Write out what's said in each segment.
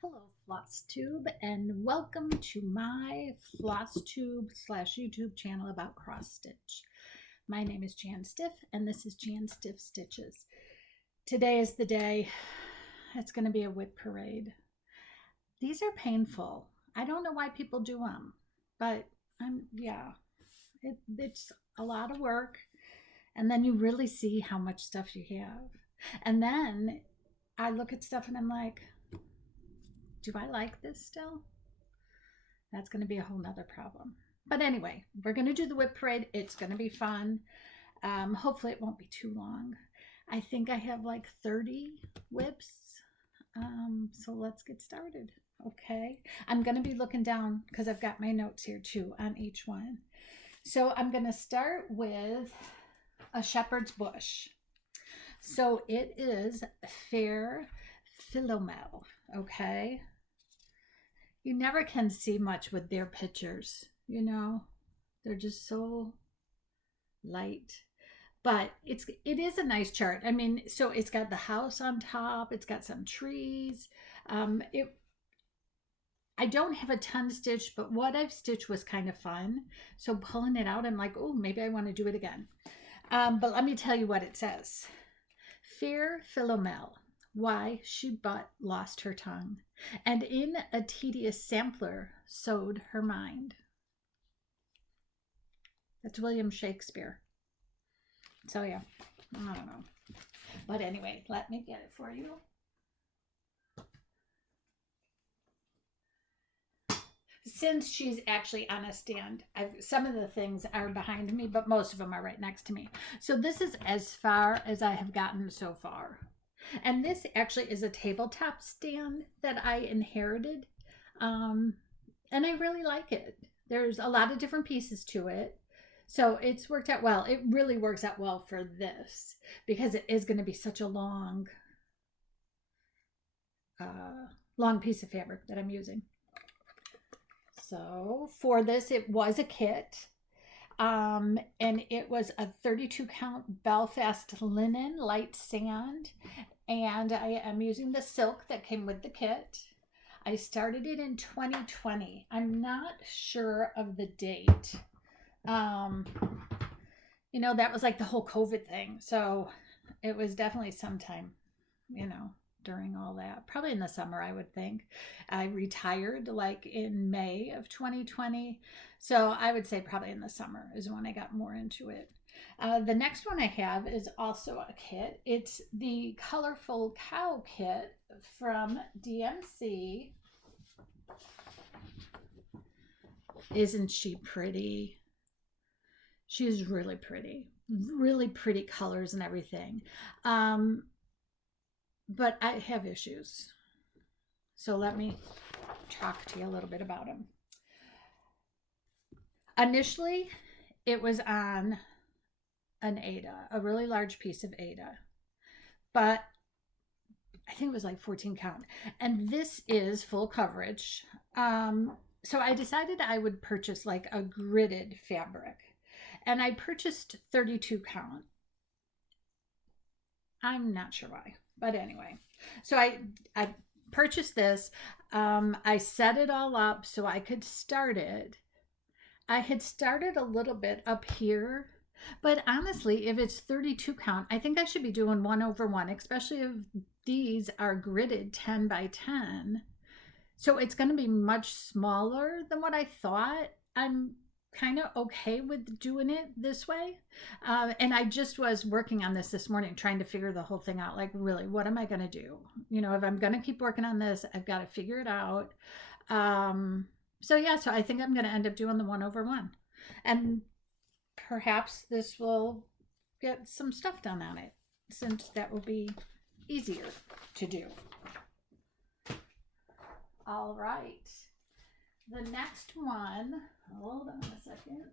Hello, Floss Tube, and welcome to my Floss Tube / YouTube channel about cross stitch. My name is Jan Stiff, and this is JanStiffStitches. Today is the day. It's going to be a WIP parade. These are painful. I don't know why people do them, but it's a lot of work, and then you really see how much stuff you have. And then I look at stuff and I'm like, do I like this still? That's going to be a whole nother problem. But anyway, we're going to do the WIP parade. It's going to be fun. Hopefully it won't be too long. I think I have like 30 WIPs. So let's get started. Okay. I'm going to be looking down because I've got my notes here too on each one. So I'm going to start with a shepherd's bush. So it is Fair Philomel. Okay. You never can see much with their pictures, you know. They're just so light. But it is a nice chart. I mean, so it's got the house on top, it's got some trees. I don't have a ton stitched, but what I've stitched was kind of fun. So pulling it out, I'm like, oh, maybe I want to do it again. But let me tell you what it says. Fair Philomel, why she but lost her tongue, and in a tedious sampler sewed her mind. That's William Shakespeare. So yeah, I don't know. But anyway, let me get it for you. Since she's actually on a stand, some of the things are behind me, but most of them are right next to me. So this is as far as I have gotten so far. And this actually is a tabletop stand that I inherited. And I really like it. There's a lot of different pieces to it. So it's worked out well. It really works out well for this because it is going to be such a long piece of fabric that I'm using. So for this, it was a kit. And it was a 32 count Belfast linen light sand, and I am using the silk that came with the kit. I started it in 2020. I'm not sure of the date. You know, that was like the whole COVID thing, so it was definitely sometime, you know, during all that, probably in the summer, I would think. I retired like in May of 2020, so I would say probably in the summer is when I got more into it. The next one I have is also a kit. It's the Colorful Cow kit from DMC. Isn't she pretty? She's really pretty colors and everything. But I have issues. So let me talk to you a little bit about them. Initially, it was on an Aida, a really large piece of Aida. But I think it was like 14 count. And this is full coverage. So I decided I would purchase like a gridded fabric. And I purchased 32 count. I'm not sure why. But anyway, so I purchased this. I set it all up so I could start it. I had started a little bit up here, but honestly, if it's 32 count, I think I should be doing 1/1, especially if these are gridded 10 by 10. So it's going to be much smaller than what I thought. I'm kind of okay with doing it this way. And I just was working on this morning, trying to figure the whole thing out. Like, really, what am I going to do? You know, if I'm going to keep working on this, I've got to figure it out. So I think I'm going to end up doing the 1/1. And perhaps this will get some stuff done on it, since that will be easier to do. All right. The next one, hold on a second.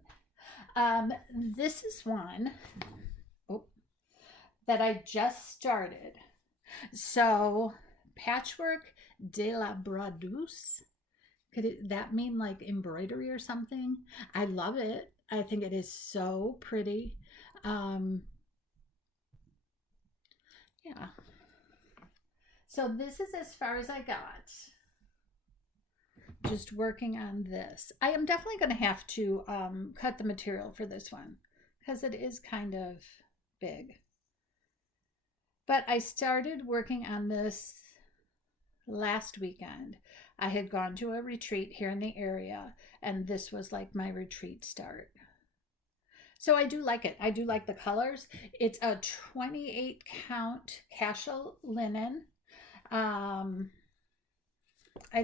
This is one that I just started. So, Patchwork de la Bradeuse. Could that mean like embroidery or something? I love it. I think it is so pretty. Yeah. So this is as far as I got. just working on this. I am definitely going to have to cut the material for this one because it is kind of big. But I started working on this last weekend. I had gone to a retreat here in the area, and this was like my retreat start. So I do like it. I do like the colors. It's a 28 count casual linen. I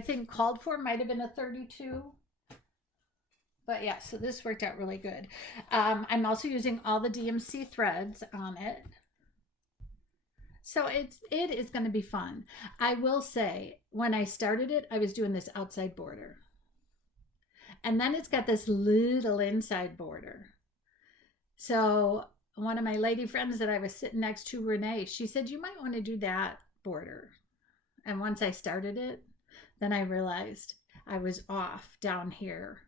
think called for might have been a 32. But yeah, so this worked out really good. I'm also using all the DMC threads on it. So it is going to be fun. I will say, when I started it, I was doing this outside border. And then it's got this little inside border. So one of my lady friends that I was sitting next to, Renee, she said, you might want to do that border. And once I started it, then I realized I was off down here.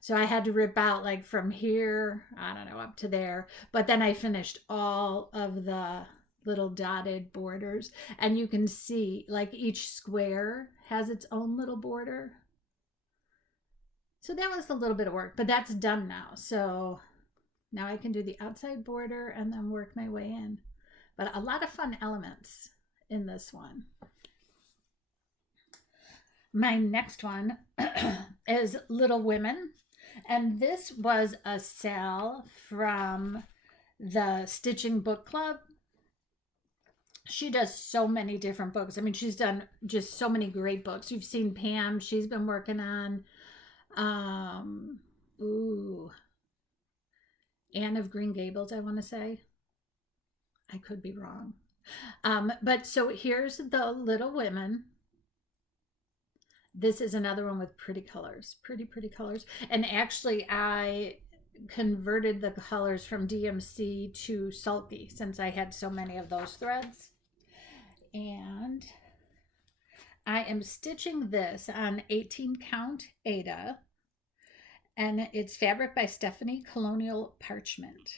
So I had to rip out like from here, I don't know, up to there. But then I finished all of the little dotted borders. And you can see like each square has its own little border. So that was a little bit of work, but that's done now. So now I can do the outside border and then work my way in. But a lot of fun elements in this one. My next one is Little Women. And this was a sale from the Stitching Book Club. She does so many different books. I mean, she's done just so many great books. You've seen Pam. She's been working on, Anne of Green Gables, I want to say. I could be wrong. But so here's the Little Women. This is another one with pretty colors, pretty colors. And actually, I converted the colors from DMC to Sulky since I had so many of those threads. And I am stitching this on 18 count Aida. And it's fabric by Stephanie Colonial Parchment.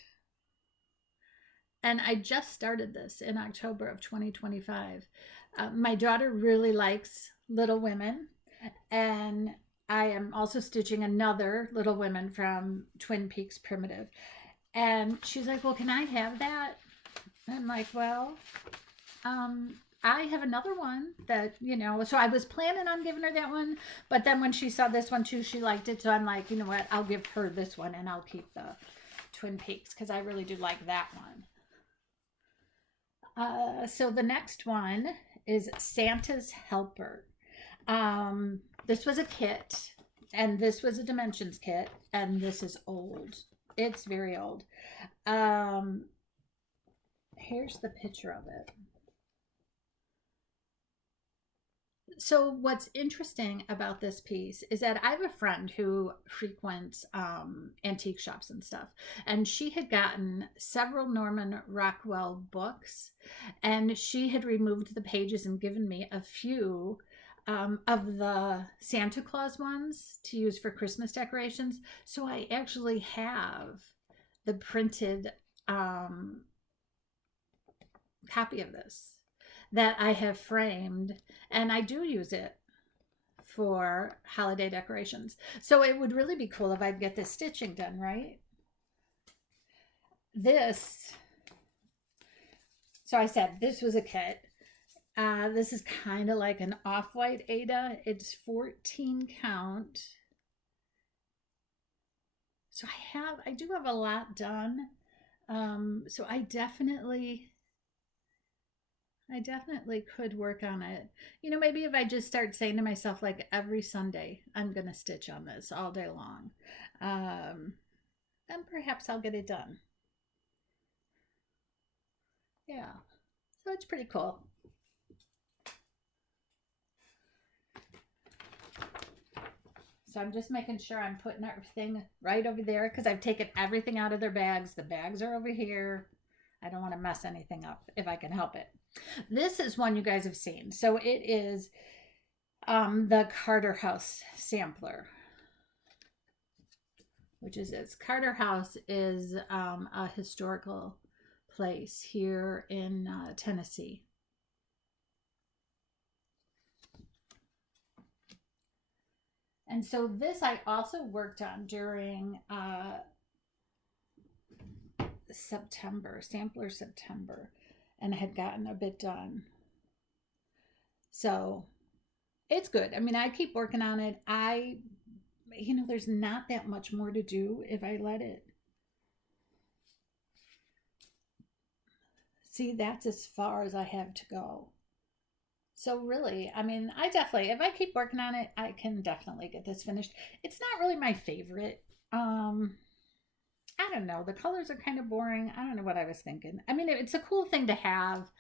And I just started this in October of 2025. My daughter really likes Little Women. And I am also stitching another Little Women from Twin Peaks Primitive. And she's like, well, can I have that? And I'm like, well, I have another one that, you know, so I was planning on giving her that one. But then when she saw this one too, she liked it. So I'm like, you know what, I'll give her this one and I'll keep the Twin Peaks because I really do like that one. So the next one is Santa's Helper. This was a kit, and this was a dimensions kit, and this is old. It's very old. Here's the picture of it. So what's interesting about this piece is that I have a friend who frequents antique shops and stuff, and she had gotten several Norman Rockwell books, and she had removed the pages and given me a few of the Santa Claus ones to use for Christmas decorations. So I actually have the printed copy of this that I have framed, and I do use it for holiday decorations. So it would really be cool if I'd get this stitching done, right? This, so I said this was a kit. This is kind of like an off-white Aida. It's 14 count. So I do have a lot done. So I definitely could work on it. You know, maybe if I just start saying to myself, like every Sunday, I'm going to stitch on this all day long. Then perhaps I'll get it done. Yeah. So it's pretty cool. So I'm just making sure I'm putting everything right over there because I've taken everything out of their bags. The bags are over here. I don't want to mess anything up if I can help it. This is one you guys have seen. So it is the Carter House sampler, which is this. Carter House is a historical place here in And so this I also worked on during September, sampler September, and I had gotten a bit done. So it's good. I mean, I keep working on it. There's not that much more to do if I let it. See, that's as far as I have to go. So really, I mean, if I keep working on it, I can definitely get this finished. It's not really my favorite. I don't know. The colors are kind of boring. I don't know what I was thinking. I mean, it's a cool thing to have.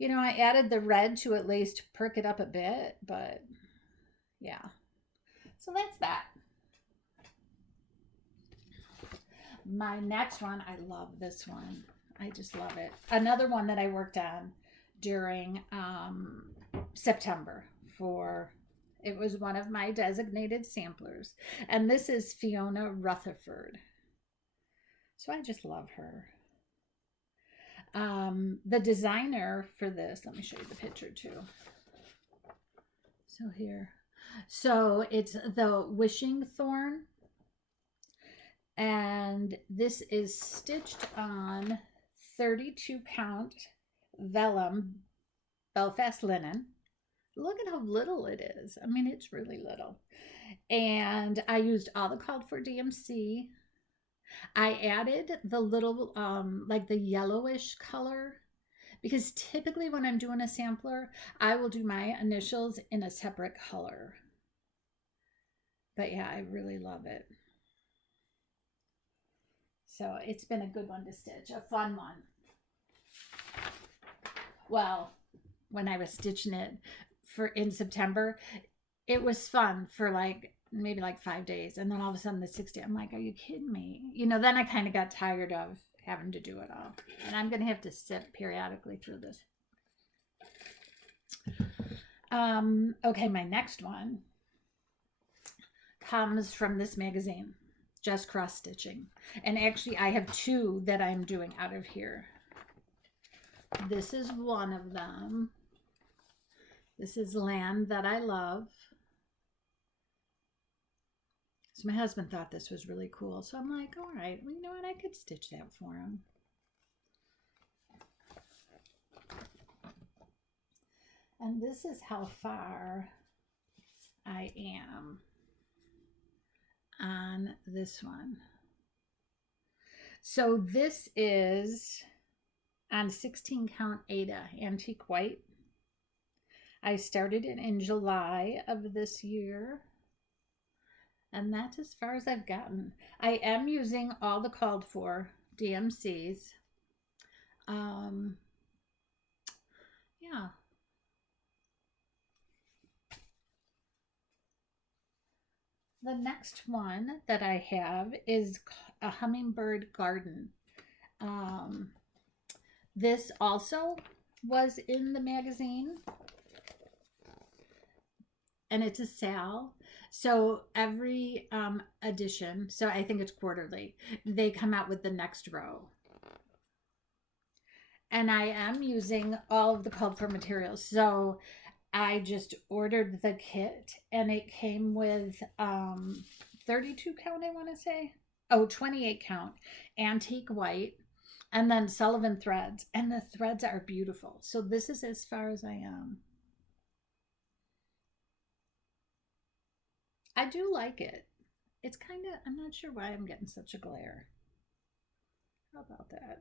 I added the red to at least perk it up a bit, but yeah. So that's that. My next one, I love this one. I just love it. Another one that I worked on during September it was one of my designated samplers. And this is Fiona Rutherford. So I just love her. The designer for this, let me show you the picture too. So here. So it's the Wishing Thorn. And this is stitched on 32 count vellum Belfast linen. Look at how little it is. I mean, it's really little. And I used all the called for DMC. I added the little, like the yellowish color, because typically when I'm doing a sampler, I will do my initials in a separate color. But yeah, I really love it. So it's been a good one to stitch, a fun one. Well, when I was stitching it in September, it was fun for maybe 5 days, and then all of a sudden the 6th day, I'm like, are you kidding me? Then I kind of got tired of having to do it all, and I'm gonna have to sit periodically through this. Okay, my next one comes from this magazine, Just Cross Stitching, and actually I have 2 that I'm doing out of here. This is one of them. This is Land That I Love. So my husband thought this was really cool. So I'm like, all right, well, you know what? I could stitch that for him. And this is how far I am on this one. So this is on 16 count Ada Antique White. I started it in July of this year. And that's as far as I've gotten. I am using all the called for DMCs. Yeah. The next one that I have is a hummingbird garden. This also was in the magazine. And it's a sale. So every edition, so I think it's quarterly, they come out with the next row. And I am using all of the called for materials. So I just ordered the kit, and it came with 32 count, I want to say. Oh, 28 count antique white, and then Sullivan threads. And the threads are beautiful. So this is as far as I am. I do like it. It's kind of, I'm not sure why I'm getting such a glare. How about that?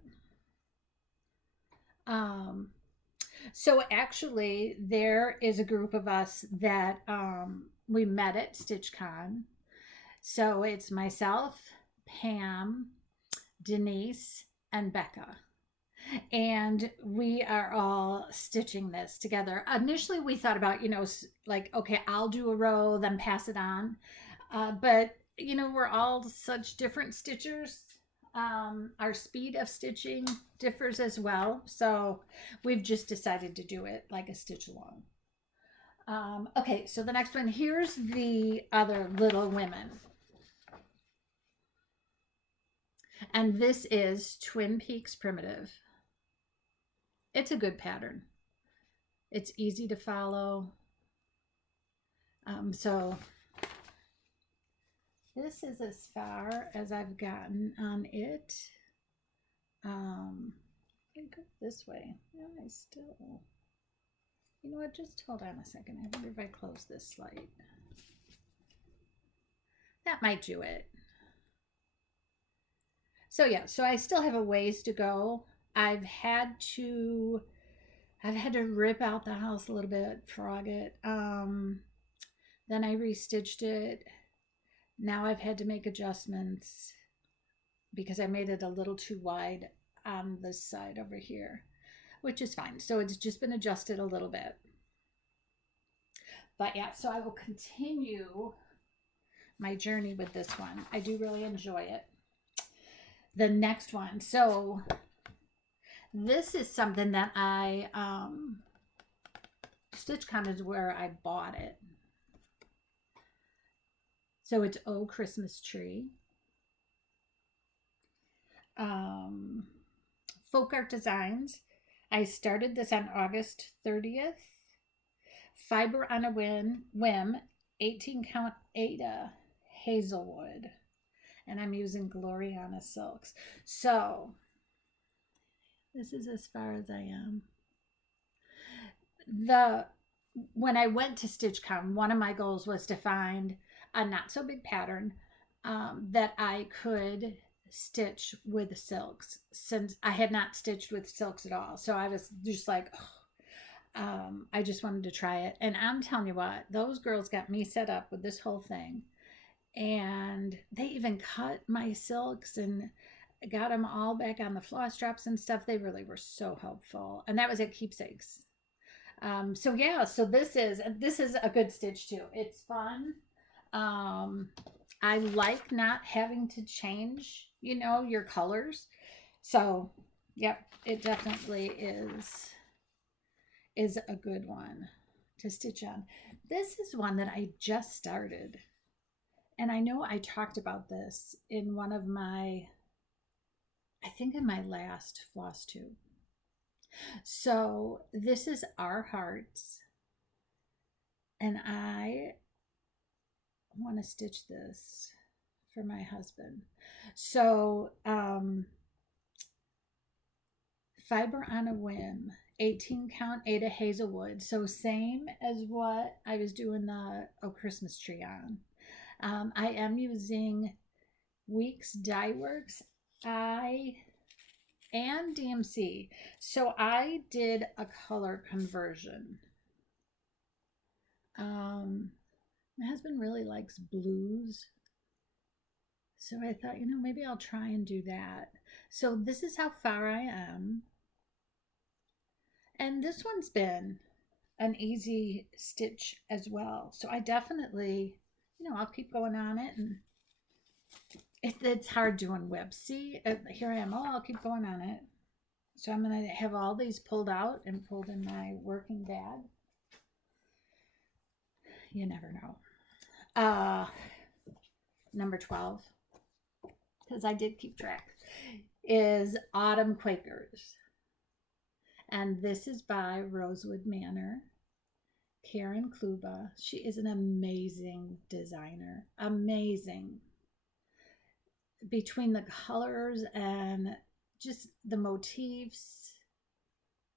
So actually there is a group of us that we met at StitchCon. So it's myself, Pam, Denise, and Becca. And we are all stitching this together. Initially we thought about, okay, I'll do a row, then pass it on. But we're all such different stitchers. Our speed of stitching differs as well. So we've just decided to do it like a stitch along. Okay, so the next one, here's the other Little Women. And this is Twin Peaks Primitive. It's a good pattern. It's easy to follow. So This is as far as I've gotten on it. I go this way. Yeah, I still. You know what? Just hold on a second. I wonder if I close this slide. That might do it. So yeah, so I still have a ways to go. I've had to rip out the house a little bit, frog it. Then I restitched it. Now I've had to make adjustments because I made it a little too wide on this side over here, which is fine. So it's just been adjusted a little bit. But yeah, so I will continue my journey with this one. I do really enjoy it. The next one. So this is something that I StitchCon is where I bought it. So it's Oh Christmas Tree. Folk Art Designs. I started this on August 30th. Fiber on a Whim, 18 count Ada Hazelwood. And I'm using Gloriana silks. So this is as far as I am. When I went to StitchCon, one of my goals was to find a not so big pattern that I could stitch with silks, since I had not stitched with silks at all. So I was just like, I just wanted to try it. And I'm telling you what, those girls got me set up with this whole thing. And they even cut my silks and got them all back on the floss straps and stuff. They really were so helpful. And that was at Keepsakes. So yeah, so this is a good stitch too. It's fun. I like not having to change, your colors. So, yep, it definitely is a good one to stitch on. This is one that I just started. And I know I talked about this in one of my, I think in my last floss tube. So this is Our Hearts. And I want to stitch this for my husband. So Fiber on a Whim, 18 count Ada Hazelwood. So same as what I was doing the Oh Christmas Tree on. I am using Weeks Dye Works and DMC. So I did a color conversion. My husband really likes blues. So I thought, maybe I'll try and do that. So this is how far I am. And this one's been an easy stitch as well. So I definitely, I'll keep going on it. And it's hard doing WIP. See, here I am. Oh, I'll keep going on it. So I'm going to have all these pulled out and pulled in my working bag. You never know. Number 12, because I did keep track, is Autumn Quakers. And this is by Rosewood Manor. Karen Kluba. She is an amazing designer. Amazing. Between the colors and just the motifs,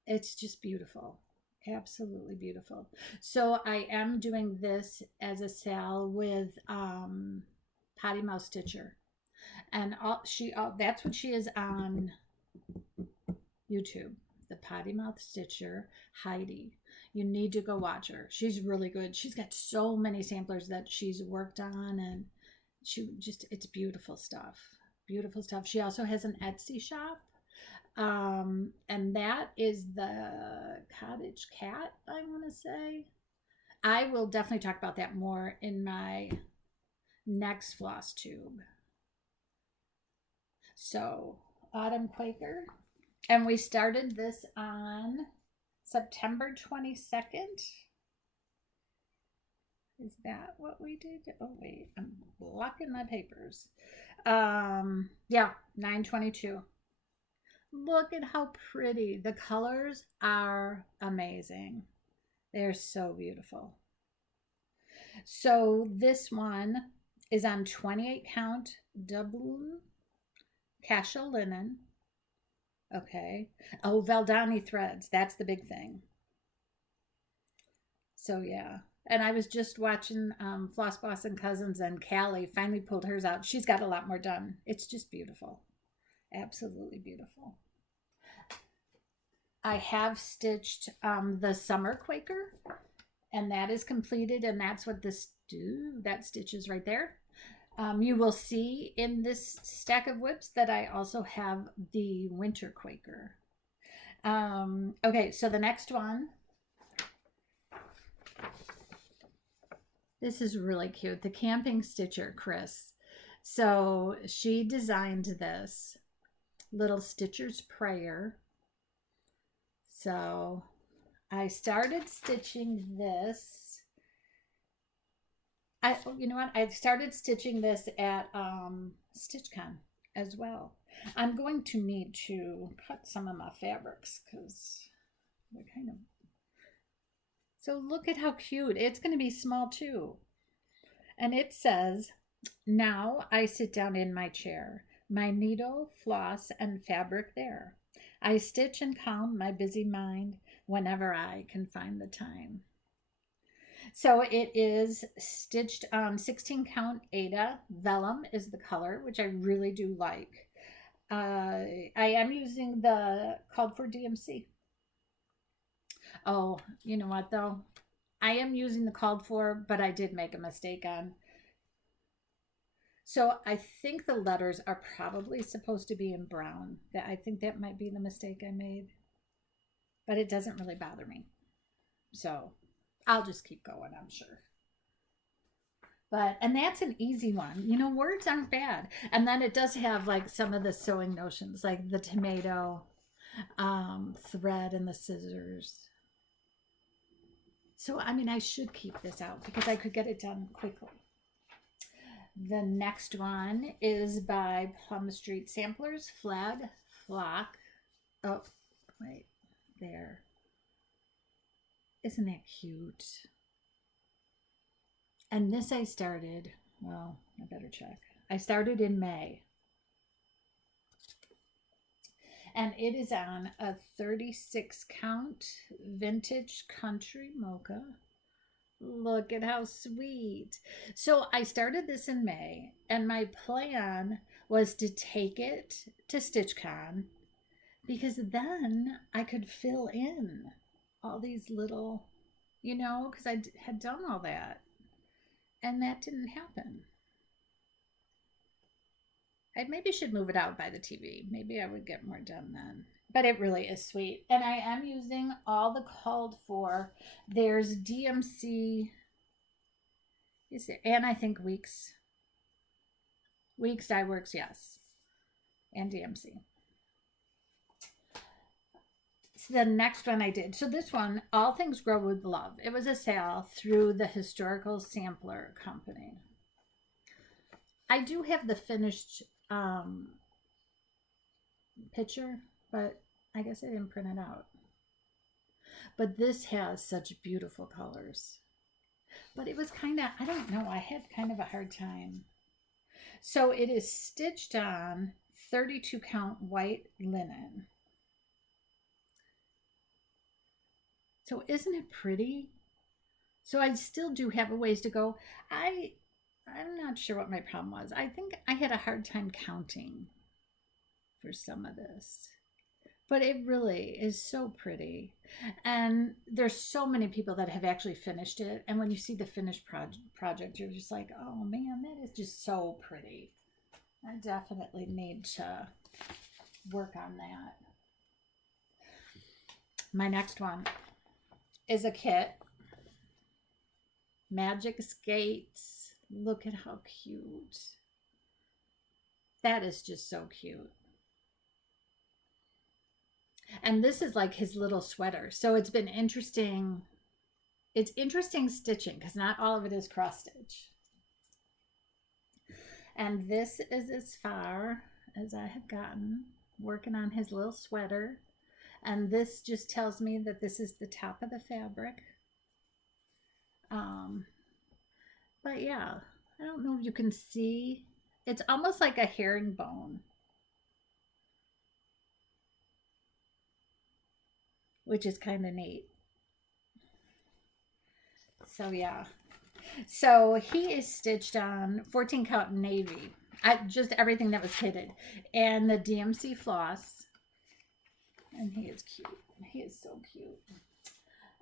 it's just beautiful. Absolutely beautiful. So I am doing this as a sale with Potty Mouth Stitcher. And that's what she is on YouTube. The Potty Mouth Stitcher, Heidi. You need to go watch her. She's really good. She's got so many samplers that she's worked on, and it's beautiful stuff. Beautiful stuff. She also has an Etsy shop. And that is the Cottage Cat, I want to say. I will definitely talk about that more in my next floss tube. So, Autumn Quaker. And we started this on September 22nd. Is that what we did? Oh, wait, I'm blocking my papers. Yeah, 9/22. Look at how pretty. The colors are amazing. They're so beautiful. So this one, is on 28 count doubloon cassia linen. Okay. Oh, Valdani threads. That's the big thing. So yeah. And I was just watching Floss Boss and Cousins, and Callie finally pulled hers out. She's got a lot more done. It's just beautiful. Absolutely beautiful. I have stitched the Summer Quaker, and that is completed, and that's what that stitch is right there. You will see in this stack of WIPs that I also have the Winter Quaker. Okay, so the next one, this is really cute. The Camping Stitcher, Chris. So she designed this little Stitcher's Prayer. So I started stitching this. You know what? I started stitching this at StitchCon as well. I'm going to need to cut some of my fabrics because they're kind of. So look at how cute. It's going to be small too. And it says, "Now I sit down in my chair, my needle, floss, and fabric there. I stitch and calm my busy mind whenever I can find the time." So it is stitched on 16 count Aida. Vellum is the color, which I really do like. I am using the called for DMC. Oh, you know what though? I am using the called for, but I did make a mistake on. So I think the letters are probably supposed to be in brown. I think that might be the mistake I made. But it doesn't really bother me. So I'll just keep going, I'm sure. And that's an easy one. You know, words aren't bad. And then it does have like some of the sewing notions, like the tomato, thread, and the scissors. So, I mean, I should keep this out because I could get it done quickly. The next one is by Plum Street Samplers, Flag Flock. Oh, wait, there. Isn't that cute? And this I started, well, I better check. I started in May. And it is on a 36 count vintage country mocha. Look at how sweet. So I started this in May, and my plan was to take it to StitchCon because then I could fill in all these little, you know, because I had done all that. And that didn't happen. I maybe should move it out by the TV. Maybe I would get more done then. But it really is sweet. And I am using all the called for. There's DMC. Is there? And I think Weeks. Weeks Dye Works, yes. And DMC. So the next one I did. So this one, All Things Grow with Love. It was a sale through the Historical Sampler Company. I do have the finished picture, but I guess I didn't print it out. But this has such beautiful colors. But it was kind of, I don't know, I had kind of a hard time. So it is stitched on 32 count white linen. So isn't it pretty? So I still do have a ways to go. I'm not sure what my problem was. I think I had a hard time counting for some of this. But it really is so pretty. And there's so many people that have actually finished it. And when you see the finished project, you're just like, oh man, that is just so pretty. I definitely need to work on that. My next one is a kit. Magic Skates. Look at how cute. That is just so cute. And this is like his little sweater. So it's been interesting. It's interesting stitching because not all of it is cross stitch. And this is as far as I have gotten working on his little sweater. And this just tells me that this is the top of the fabric. But yeah, I don't know if you can see. It's almost like a herringbone, which is kind of neat. So yeah. So he is stitched on 14 count navy. Just everything that was kitted. And the DMC floss. And he is cute. He is so cute.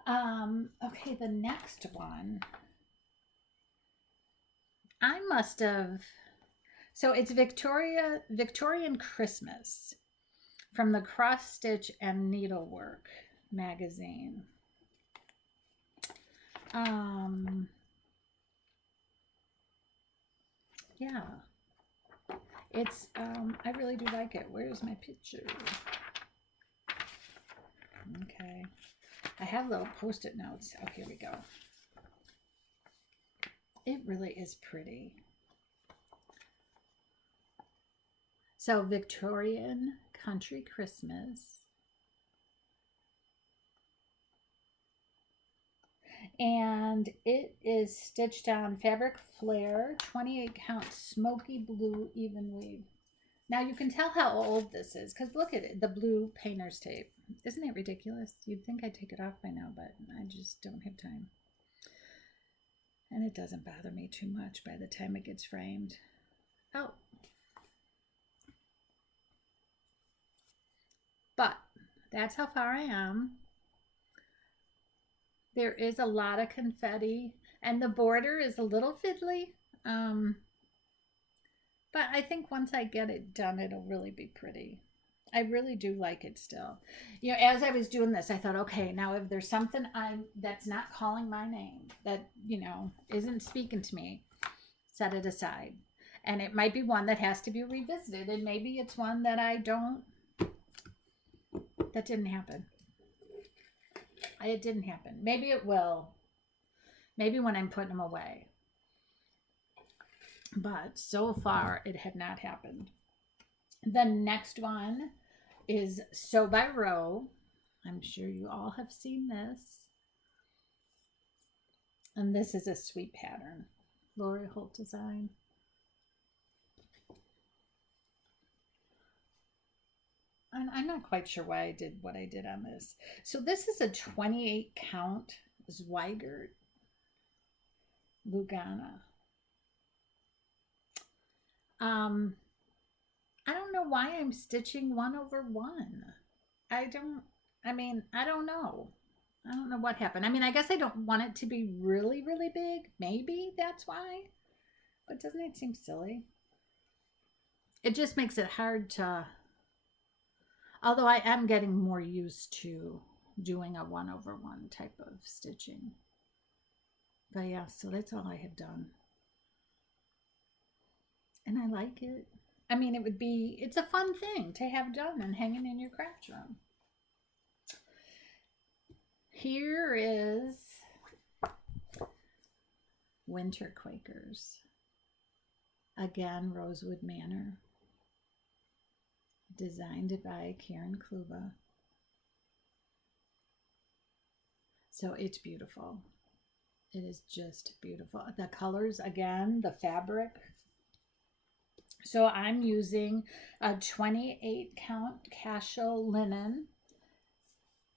Okay, the next one. I must have. So it's Victorian Christmas from the Cross Stitch and Needlework magazine. Yeah. It's I really do like it. Where's my picture? Okay. I have little post-it notes. Oh, here we go. It really is pretty. So Victorian Country Christmas. And it is stitched on fabric flare, 28 count smoky blue even weave. Now you can tell how old this is because look at it, the blue painter's tape. Isn't it ridiculous? You'd think I'd take it off by now, but I just don't have time. And it doesn't bother me too much by the time it gets framed. Oh. But that's how far I am. There is a lot of confetti and the border is a little fiddly. But I think once I get it done, it'll really be pretty. I really do like it still. You know, as I was doing this, I thought, okay, now if there's something that's not calling my name, that, you know, isn't speaking to me, set it aside. And it might be one that has to be revisited, and maybe it's one that that didn't happen. It didn't happen. Maybe it will. Maybe when I'm putting them away. But so far, it had not happened. The next one is Sew by Row. I'm sure you all have seen this. And this is a sweet pattern. Lori Holt design. And I'm not quite sure why I did what I did on this. So this is a 28 count Zweigert Lugana. I don't know why I'm stitching 1/1. I don't know. I don't know what happened. I mean, I guess I don't want it to be really, really big. Maybe that's why. But doesn't it seem silly? It just makes it hard to... Although I am getting more used to doing a 1/1 type of stitching. But yeah, so that's all I have done. And I like it. I mean, it's a fun thing to have done and hanging in your craft room. Here is Winter Quakers. Again, Rosewood Manor. Designed by Karen Kluba. So it's beautiful. It is just beautiful. The colors, again, the fabric. So I'm using a 28 count casual linen.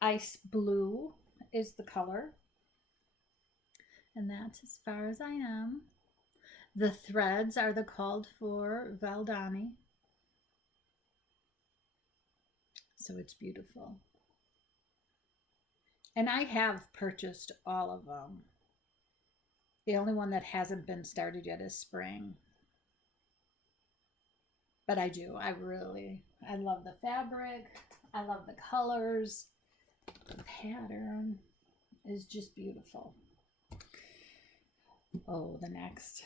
Ice blue is the color. And that's as far as I am. The threads are the called for Valdani. So it's beautiful. And I have purchased all of them. The only one that hasn't been started yet is spring. But I do. I love the fabric. I love the colors. The pattern is just beautiful. Oh, the next.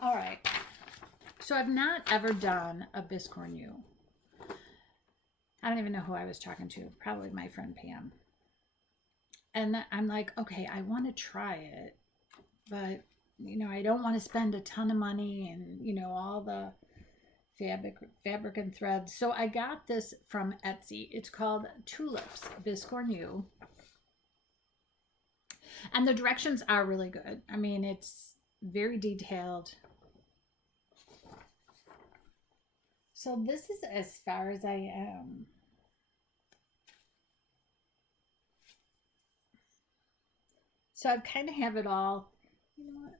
All right. So I've not ever done a Biscorn U. I don't even know who I was talking to. Probably my friend Pam. And I'm like, okay, I want to try it. But, you know, I don't want to spend a ton of money and, you know, all the fabric and threads. So I got this from Etsy. It's called Tulips Biscorn U. And the directions are really good. I mean, very detailed. So this is as far as I am. So I kind of have it all. You know what?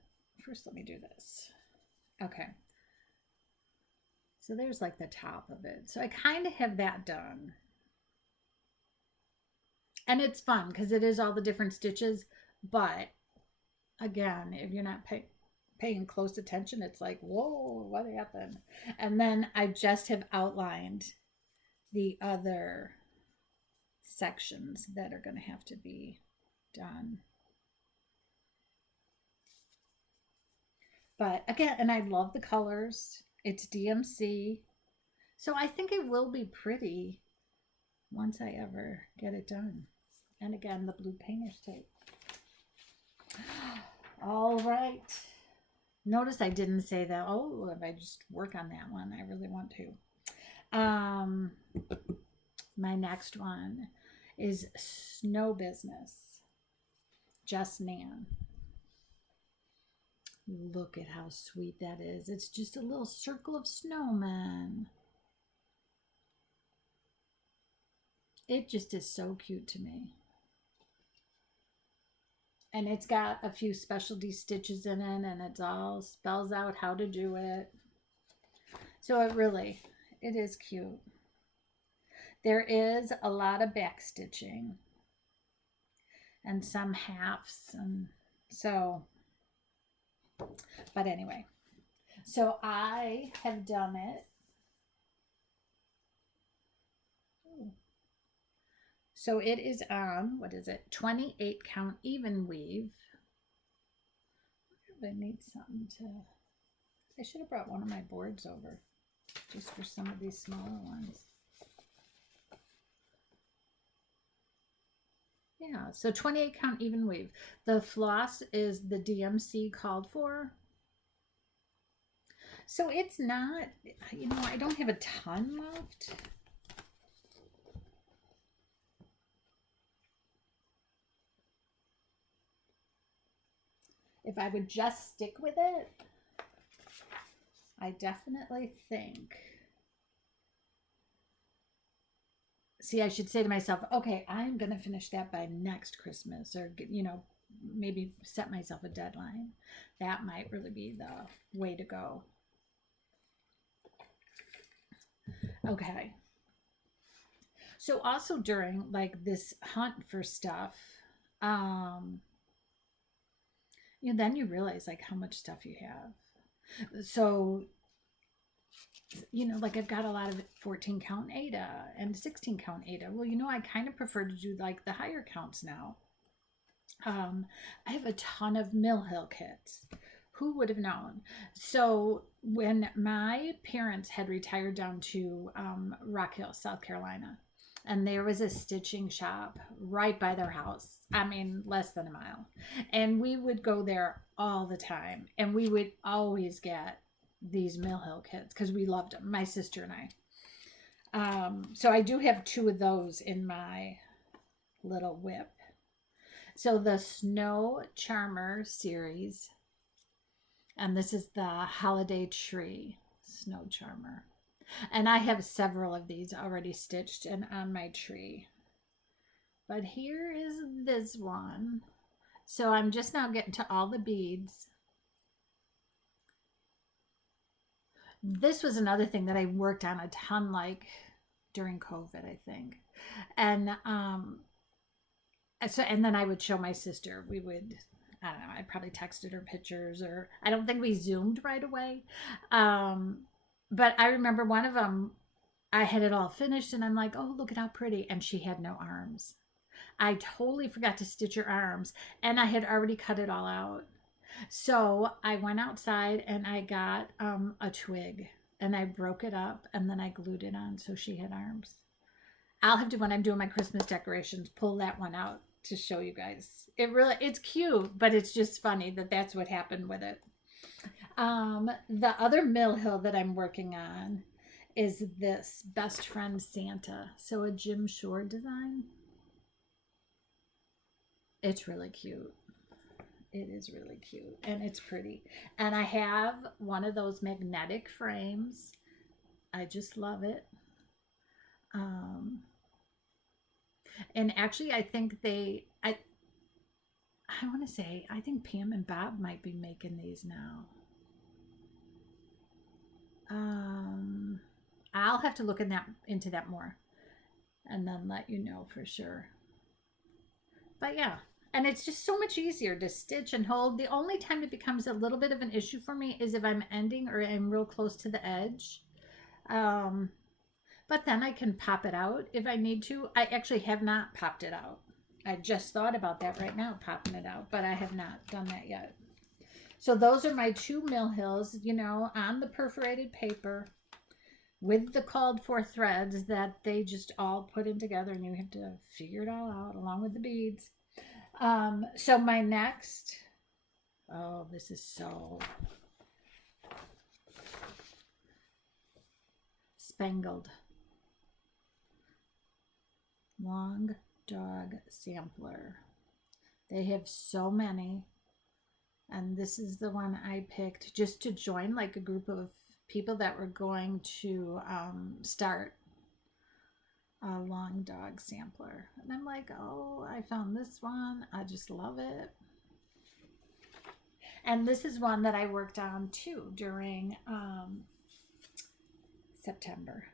First, let me do this. Okay. So there's like the top of it. So I kind of have that done. And it's fun because it is all the different stitches. But again, if you're not paying close attention, it's like, whoa, what happened? And then I just have outlined the other sections that are going to have to be done. But again, and I love the colors. It's DMC. So I think it will be pretty once I ever get it done. And again, the blue painter's tape. All right. Notice I didn't say that. Oh, if I just work on that one, I really want to. My next one is Snow Business. Just Nan. Look at how sweet that is. It's just a little circle of snowmen. It just is so cute to me. And it's got a few specialty stitches in it, and it all spells out how to do it. So it is cute. There is a lot of back stitching and some halves, and so, but anyway, so I have done it. So it is on, what is it, 28 count even weave. I need something to, I should have brought one of my boards over just for some of these smaller ones. Yeah, so 28 count even weave. The floss is the DMC called for. So it's not, you know, I don't have a ton left. If I would just stick with it, I definitely think. See, I should say to myself, okay, I'm going to finish that by next Christmas, or, you know, maybe set myself a deadline. That might really be the way to go. Okay. So also during like this hunt for stuff, you know, then you realize like how much stuff you have. So, you know, like I've got a lot of 14 count Aida and 16 count Aida. Well, you know, I kind of prefer to do like the higher counts now. I have a ton of Mill Hill kits. Who would have known? So when my parents had retired down to Rock Hill, South Carolina, and there was a stitching shop right by their house. I mean, less than a mile. And we would go there all the time. And we would always get these Mill Hill kits because we loved them, my sister and I. So I do have 2 of those in my little WIP. So the Snow Charmer series. And this is the Holiday Tree Snow Charmer. And I have several of these already stitched and on my tree. But here is this one. So I'm just now getting to all the beads. This was another thing that I worked on a ton, like during COVID, I think. And so, and then I would show my sister. We would, I don't know, I probably texted her pictures, or I don't think we Zoomed right away. But I remember one of them, I had it all finished and I'm like, oh, look at how pretty. And she had no arms. I totally forgot to stitch her arms, and I had already cut it all out. So I went outside and I got a twig and I broke it up and then I glued it on so she had arms. I'll have to, when I'm doing my Christmas decorations, pull that one out to show you guys. It's cute, but it's just funny that that's what happened with it. The other Mill Hill that I'm working on is this Best Friend Santa. So a Jim Shore design. It's really cute. It is really cute and it's pretty. And I have one of those magnetic frames. I just love it. Um, and actually, I think I want to say, I think Pam and Bob might be making these now. I'll have to look into that more and then let you know for sure. But yeah, and it's just so much easier to stitch and hold. The only time it becomes a little bit of an issue for me is if I'm ending or I'm real close to the edge. Um, but then I can pop it out if I need to. I actually have not popped it out. I just thought about that right now, popping it out, but I have not done that yet. So those are my 2 Mill Hills, you know, on the perforated paper with the called for threads that they just all put in together, and you have to figure it all out along with the beads. So my next, oh, this is so spangled. Long Dog Sampler. They have so many, and this is the one I picked just to join like a group of people that were going to start a Long Dog Sampler. And I'm like, oh, I found this one. I just love it. And this is one that I worked on too during September.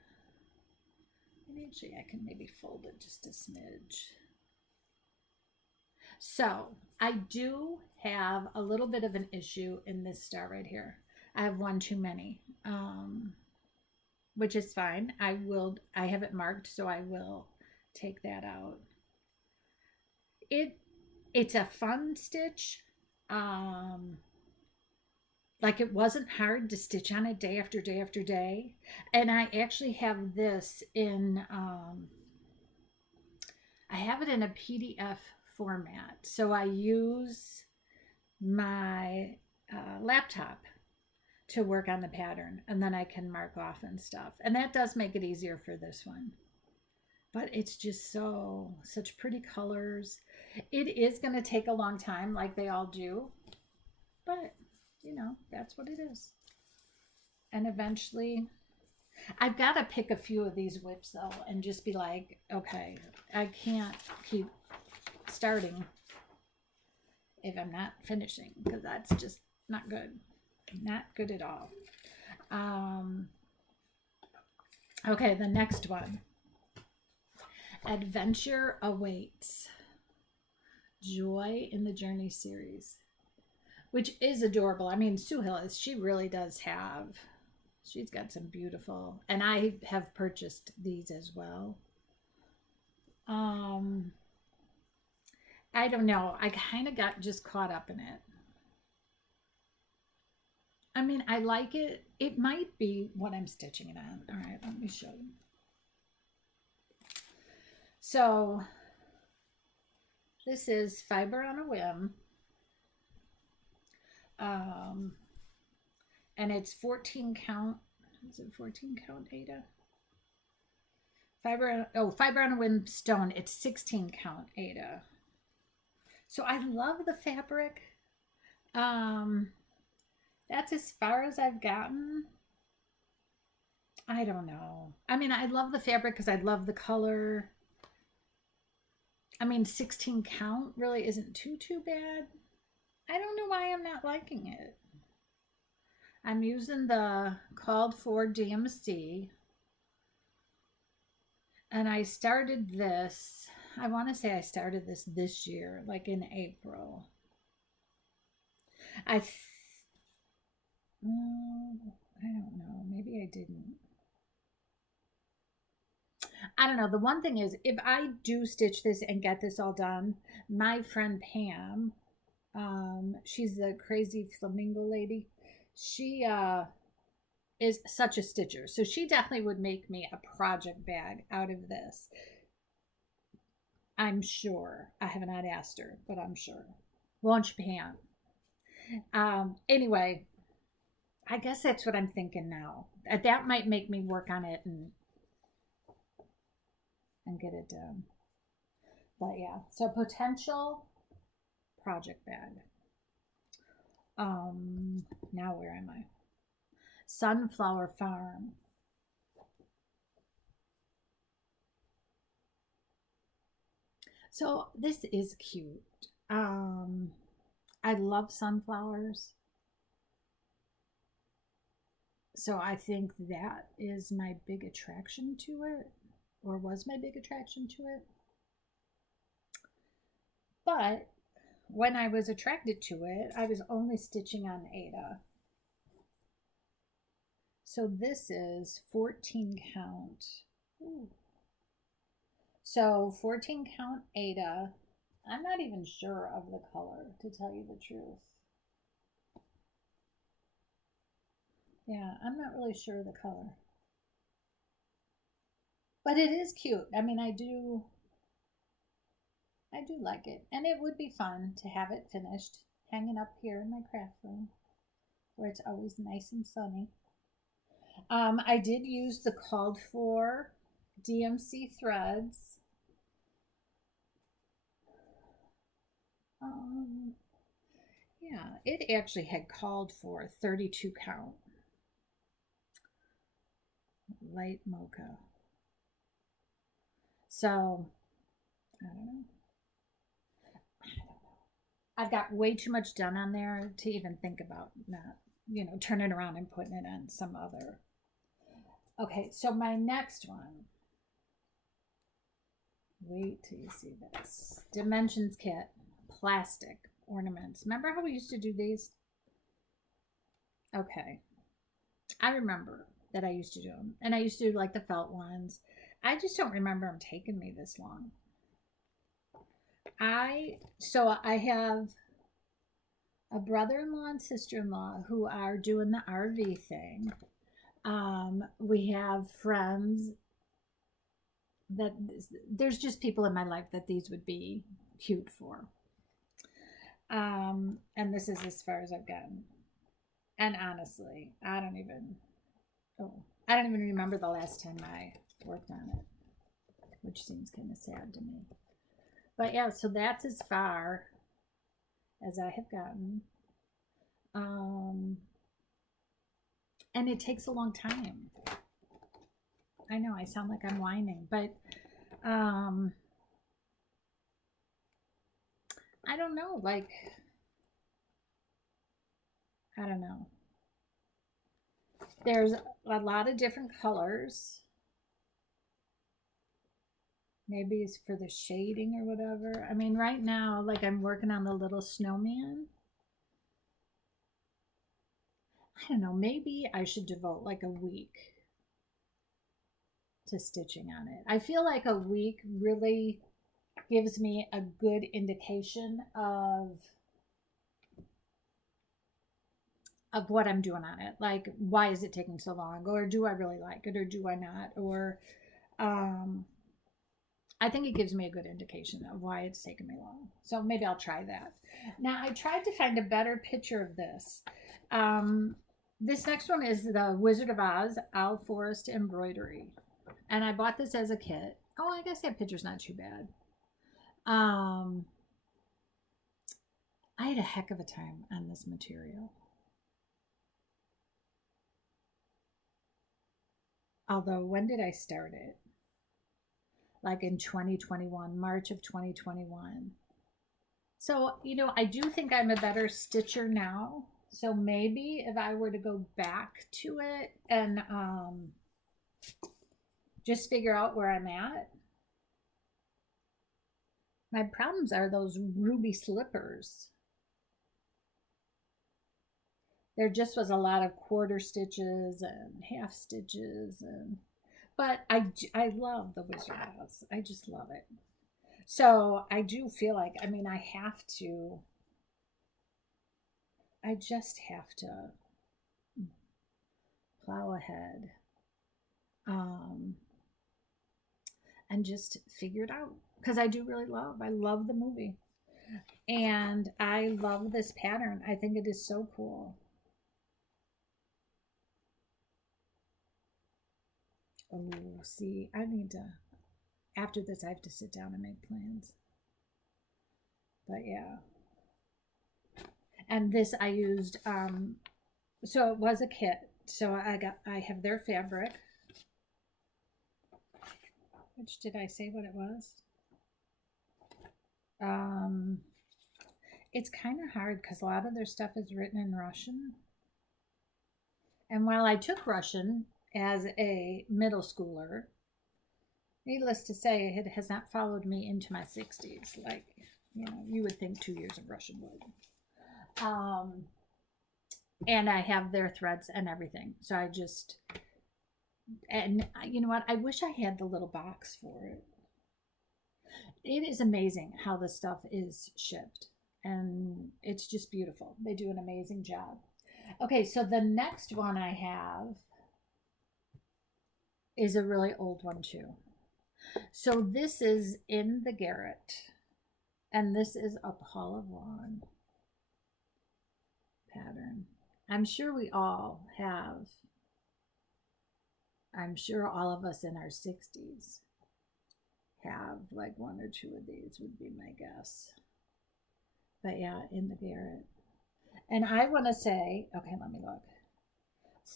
And actually, I can maybe fold it just a smidge. So I do have a little bit of an issue in this star right here. I have one too many, which is fine. I have it marked, so I will take that out. It's a fun stitch. Like it wasn't hard to stitch on it day after day after day. And I actually have this in, I have it in a PDF format. So I use my laptop to work on the pattern, and then I can mark off and stuff. And that does make it easier for this one. But it's just such pretty colors. It is going to take a long time like they all do. But, you know, that's what it is. And eventually, I've got to pick a few of these WIPs though and just be like, okay, I can't keep starting if I'm not finishing, because that's just not good. Not good at all. Okay, the next one. Adventure Awaits. Joy in the Journey series, which is adorable. I mean, Sue Hill she really does have, she's got some beautiful, and I have purchased these as well. I don't know. I kind of got just caught up in it. I mean, I like it. It might be what I'm stitching it on. All right, let me show you. So this is Fiber on a Whim. And it's 14 count. Is it 14 count, Ada? Fiber on a Whim stone. It's 16 count, Ada. So I love the fabric. That's as far as I've gotten. I don't know. I mean, I love the fabric because I love the color. I mean, 16 count really isn't too bad. I don't know why I'm not liking it. I'm using the called for DMC. And I started this, I want to say I started this year, like in April. I don't know. Maybe I didn't. I don't know. The one thing is, if I do stitch this and get this all done, my friend Pam, she's the crazy flamingo lady. She is such a stitcher. So she definitely would make me a project bag out of this. I'm sure. I have not asked her, but I'm sure. Won't you, Pam? Anyway, I guess that's what I'm thinking now. That might make me work on it and get it done. But yeah, so potential project bag. Now where am I? Sunflower Farm. So this is cute. I love sunflowers. So I think that is my big attraction to it, or was my big attraction to it. But when I was attracted to it, I was only stitching on Ada. So this is 14 count. Ooh. So 14 count Ada. I'm not even sure of the color, to tell you the truth. Yeah, I'm not really sure of the color. But it is cute. I mean, I do like it. And it would be fun to have it finished, hanging up here in my craft room, where it's always nice and sunny. I did use the called for DMC threads. Yeah, it actually had called for 32 count light mocha. So, I don't know. I've got way too much done on there to even think about not, turning around and putting it on some other. Okay, so my next one. Wait till you see this. Dimensions kit, plastic ornaments. Remember how we used to do these? Okay. I remember that I used to do them. And I used to do like the felt ones. I just don't remember them taking me this long. So I have a brother-in-law and sister-in-law who are doing the RV thing. We have friends that there's just people in my life that these would be cute for. And this is as far as I've gotten. And honestly, I don't even remember the last time I worked on it, which seems kind of sad to me. But yeah, so that's as far as I have gotten. And it takes a long time. I know I sound like I'm whining, but I don't know, like, I don't know. There's a lot of different colors. Maybe it's for the shading or whatever. I mean, right now, like, I'm working on the little snowman. I don't know, maybe I should devote like a week to stitching on it. I feel like a week really gives me a good indication of what I'm doing on it. Like, why is it taking so long? Or do I really like it, or do I not? Or I think it gives me a good indication of why it's taken me long. So maybe I'll try that. Now, I tried to find a better picture of this. This next one is the Wizard of Oz Owl Forest Embroidery. And I bought this as a kit. Oh, I guess that picture's not too bad. I had a heck of a time on this material. Although, when did I start it? Like in 2021, March of 2021. So, I do think I'm a better stitcher now. So maybe if I were to go back to it and just figure out where I'm at. My problems are those ruby slippers. There just was a lot of quarter stitches and half stitches, but I love the Wizard of Oz. I just love it. So I do feel like, I mean, I just have to plow ahead and just figure it out, because I love the movie, and I love this pattern. I think it is so cool. Oh, see, after this, I have to sit down and make plans. But yeah. And this I used, so it was a kit. So I have their fabric. Which did I say what it was? Um, it's kind of hard because a lot of their stuff is written in Russian. And while I took Russian as a middle schooler, needless to say, it has not followed me into my 60s like, you would think 2 years of Russian would. And I have their threads and everything. So I just, and you know what? I wish I had the little box for it. It is amazing how the stuff is shipped, and it's just beautiful. They do an amazing job. Okay, so the next one I have is a really old one too. So this is in the garret, and this is a Paula Vaughn pattern. I'm sure all of us in our 60s have like one or two of these, would be my guess. But yeah, in the garret. And I want to say, okay, let me look.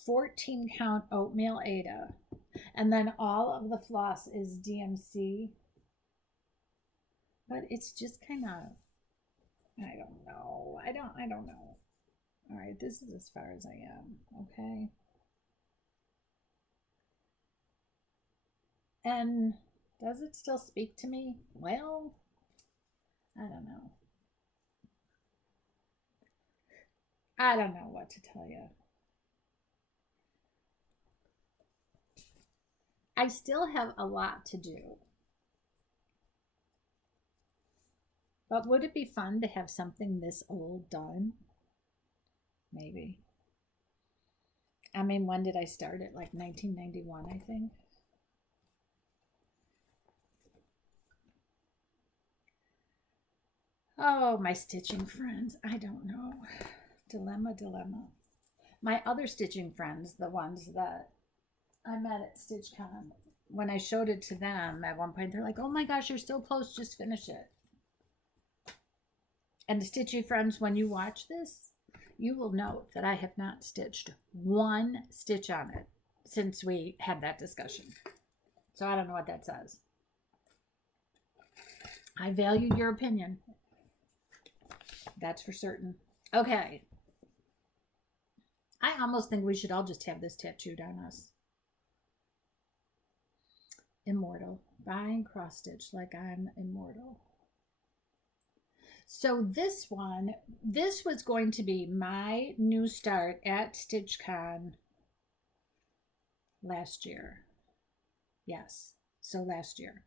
14 count oatmeal Ada. And then all of the floss is DMC. But it's just kind of, I don't know. I don't know. All right, this is as far as I am, okay? And does it still speak to me? Well, I don't know. I don't know what to tell you. I still have a lot to do. But would it be fun to have something this old done? Maybe. I mean, when did I start it? Like 1991, I think. Oh, my stitching friends. I don't know. Dilemma. My other stitching friends, the ones that I met at StitchCon, when I showed it to them at one point, they're like, oh my gosh, you're so close, just finish it. And the stitchy friends, when you watch this, you will note that I have not stitched one stitch on it since we had that discussion. So I don't know what that says. I value your opinion. That's for certain. Okay. I almost think we should all just have this tattooed on us. Immortal. Bind cross stitch like I'm immortal. So this one, this was going to be my new start at StitchCon last year. Yes, so last year.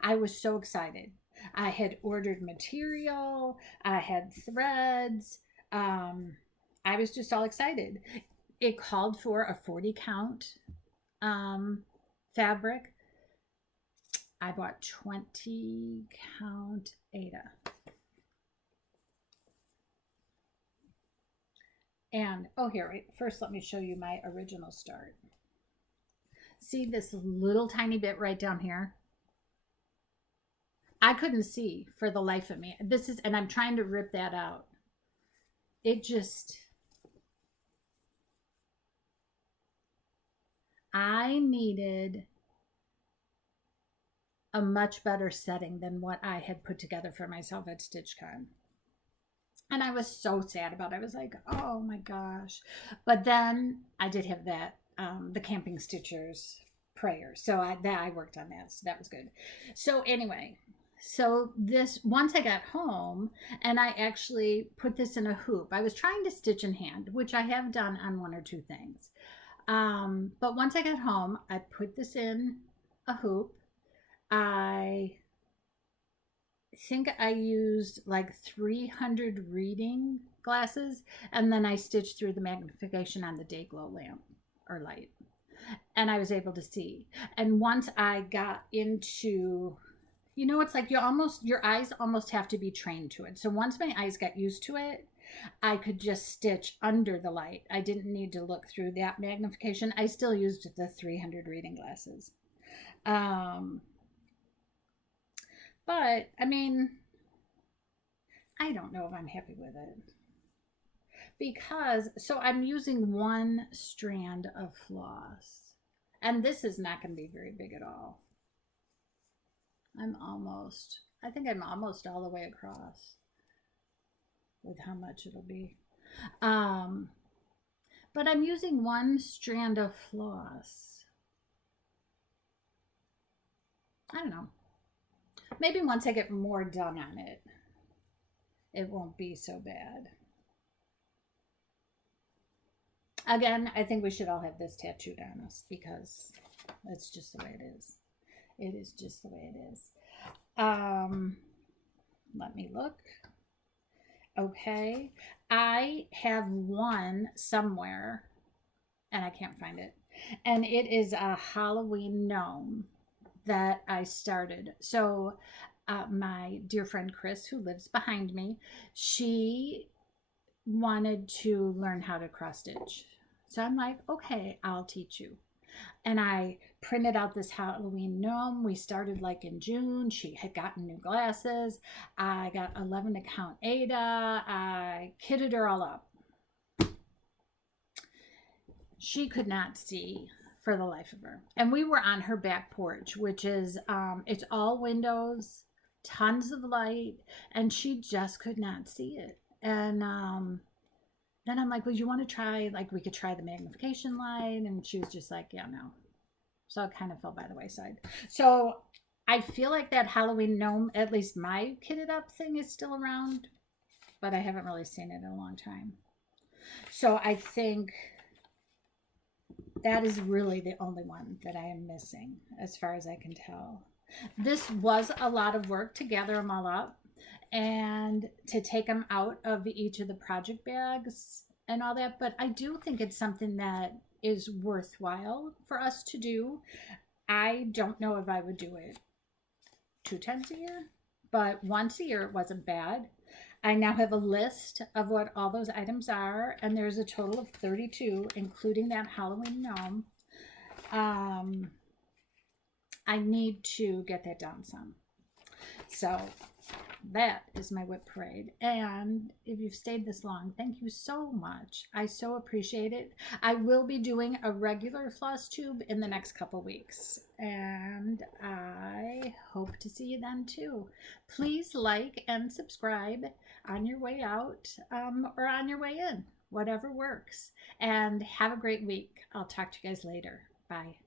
I was so excited. I had ordered material, I had threads. I was just all excited. It called for a 40 count fabric. I bought 20 count Ada. And, oh, here, wait. First, let me show you my original start. See this little tiny bit right down here? I couldn't see for the life of me. This is, and I'm trying to rip that out. It just, I needed a much better setting than what I had put together for myself at StitchCon. And I was so sad about it. I was like, oh my gosh. But then I did have that, the Camping Stitchers prayer. So I worked on that. So that was good. So anyway, so this, once I got home and I actually put this in a hoop, I was trying to stitch in hand, which I have done on one or two things. But once I got home, I put this in a hoop. I think I used like 300 reading glasses, and then I stitched through the magnification on the day glow lamp or light, and I was able to see. And once I got into, it's like your eyes almost have to be trained to it. So once my eyes got used to it, I could just stitch under the light. I didn't need to look through that magnification. I still used the 300 reading glasses. But I mean, I don't know if I'm happy with it. because, so I'm using one strand of floss, and this is not going to be very big at all. I think I'm almost all the way across with how much it'll be. But I'm using one strand of floss. I don't know. Maybe once I get more done on it, it won't be so bad. Again, I think we should all have this tattooed on us because that's just the way it is. It is just the way it is. Let me look. Okay. I have one somewhere and I can't find it. And it is a Halloween gnome that I started. So my dear friend Chris, who lives behind me, she wanted to learn how to cross stitch. So I'm like, okay, I'll teach you. And I printed out this Halloween gnome. We started like in June. She had gotten new glasses. I got 11 to count Ada. I kitted her all up. She could not see for the life of her. And we were on her back porch, which is, it's all windows, tons of light, and she just could not see it. And then I'm like, well, you want to try, like, we could try the magnification light? And she was just like, yeah, no. So it kind of fell by the wayside. So I feel like that Halloween gnome, at least my kitted up thing, is still around, but I haven't really seen it in a long time. So I think that is really the only one that I am missing, as far as I can tell. This was a lot of work to gather them all up and to take them out of each of the project bags and all that. But I do think it's something that is worthwhile for us to do. I don't know if I would do it 2 times a year, but once a year it wasn't bad. I now have a list of what all those items are, and there's a total of 32, including that Halloween gnome. I need to get that down some. So that is my WIP parade. And if you've stayed this long, thank you so much. I so appreciate it. I will be doing a regular floss tube in the next couple weeks, and I hope to see you then too. Please like and subscribe on your way out or on your way in, whatever works. And have a great week. I'll talk to you guys later. Bye.